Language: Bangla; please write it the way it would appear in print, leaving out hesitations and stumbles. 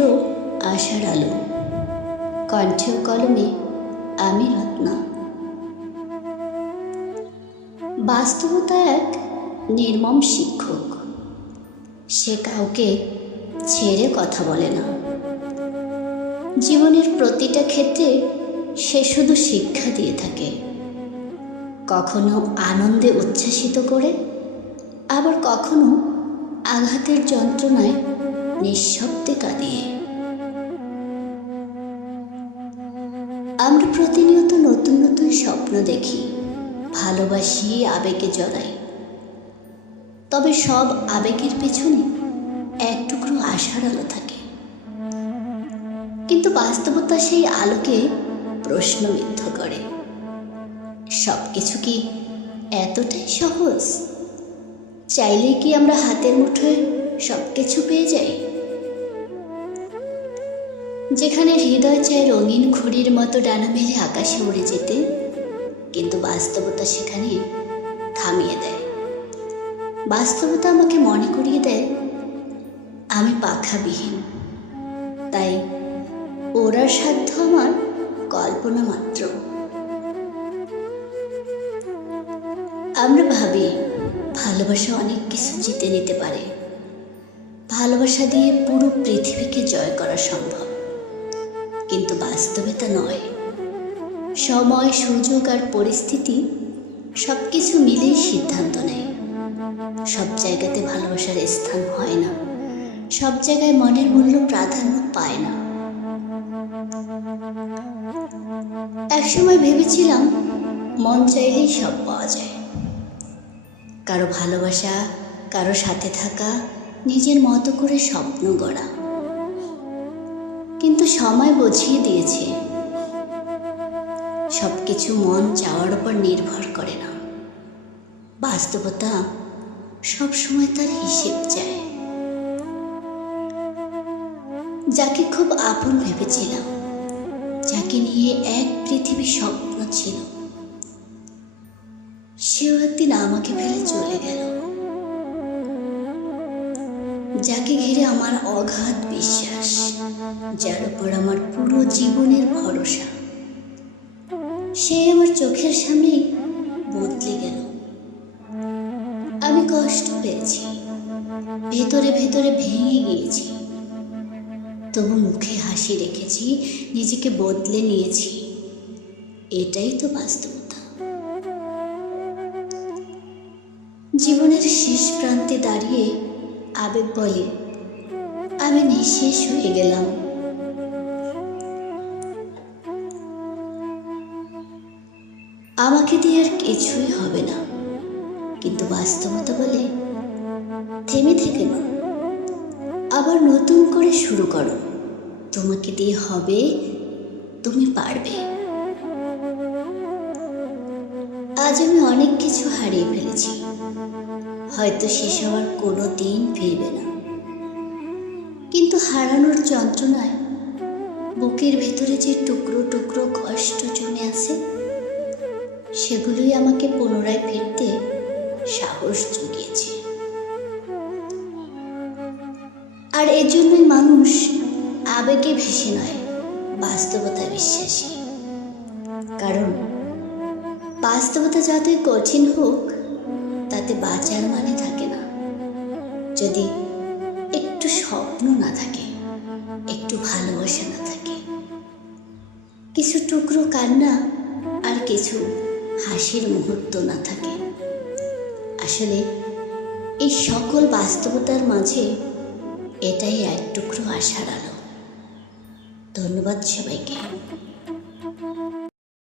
টুকরো আশার আলো। কণ্ঠে ও কলমে আমি রত্না। বাস্তবতা এক নির্মম শিক্ষক। সে কাউকে ছেড়ে কথা বলে না। জীবনের প্রতিটা ক্ষেত্রে সে শুধু শিক্ষা দিয়ে থাকে। কখনো আনন্দে উচ্ছ্বাসিত করে, আবার কখনো আঘাতের যন্ত্রণায় নিঃশব্দে কাঁদিয়ে। আমরা প্রতিনিয়ত নতুন নতুন স্বপ্ন দেখি, ভালোবাসি, আবেগে জড়াই। তবে সব আবেগের পেছনে এক টুকরো আশার আলো থাকে। কিন্তু বাস্তবতা সেই আলোকে প্রশ্নবিদ্ধ করে। সব কিছু কি এতটাই সহজ? চাইলেই কি আমরা হাতের মুঠোয় সব কিছু পেয়ে যাই? যেখানে হৃদয় চায় রঙিন ঘুড়ির মতো ডানা মেলে আকাশে উড়ে যেতে, কিন্তু বাস্তবতা সেখানে থামিয়ে দেয়। বাস্তবতা আমাকে মনে করিয়ে দেয় আমি পাখাবিহীন, তাই ওড়ার সাধ্য আমার কল্পনা মাত্র। আমরা ভাবি ভালোবাসা অনেক কিছু জিতে নিতে পারে, ভালোবাসা দিয়ে পুরো পৃথিবীকে জয় করা সম্ভব। কিন্তু বাস্তবে তা নয়। সময়, সুযোগ আর পরিস্থিতি সব কিছু মিলেই সিদ্ধান্ত নেয়। সব জায়গাতে ভালোবাসার স্থান হয় না, সব জায়গায় মনের মূল্য প্রাধান্য পায় না। একসময় ভেবেছিলাম মন চাইলেই সব পাওয়া যায়। কারো ভালোবাসা, কারো সাথে থাকা, নিজের মতো করে স্বপ্ন গড়া। কিন্তু সময় বুঝিয়ে দিয়েছে সব কিছু মন চাওয়ার উপর নির্ভর করে না। বাস্তবতা সবসময় তার হিসেব চায়। যাকে খুব আপন ভেবেছিলাম, যাকে নিয়ে এক পৃথিবী স্বপ্ন ছিল, সেও একদিন আমাকে ফেলে চলে গেল। যাকে ঘিরে আমার অগাধ বিশ্বাস, যার উপর আমার পুরো জীবনের ভরসা, সে আমার চোখের সামনে বদলে গেল। আমি কষ্ট পেয়েছি, ভেতরে ভেতরে ভেঙে গিয়েছি, তবু মুখে হাসি রেখেছি, নিজেকে বদলে নিয়েছি। এটাই তো বাস্তবতা। জীবনের শেষ প্রান্তে দাঁড়িয়ে আবেগ বলে আমি নিঃশেষ হয়ে গেলাম। আমাকে দিয়ে আর কিছুই হবে না। কিন্তু বাস্তবতা বলে থেমে থেকে না, আবার নতুন করে শুরু করো। তোমাকে দিয়ে হবে, তুমি পারবে। আজ আমি অনেক কিছু হারিয়ে ফেলেছি, হয়তো শেষ হওয়ার কোনো দিন ফিরবে না। কিন্তু হারানোর যন্ত্রণায় বুকের ভেতরে যে টুকরো টুকরো কষ্ট জমে আছে, সেগুলোই আমাকে পুনরায় ফিরতে সাহস জুগিয়েছে। আর এজন্যই মানুষ আবেগে ভেসে নয়, বাস্তবতা বিশ্বাসী। কারণ বাস্তবতা যতই কঠিন হোক, তাতে বাঁচার মানে থাকে না যদি একটু স্বপ্ন না থাকে, একটু ভালোবাসা না থাকে, কিছু টুকরো কান্না আর কিছু হাসির মুহূর্ত না থাকে। আসলে এই সকল বাস্তবতার মাঝে এটাই এক টুকরো আশার আলো। ধন্যবাদ সবাইকে।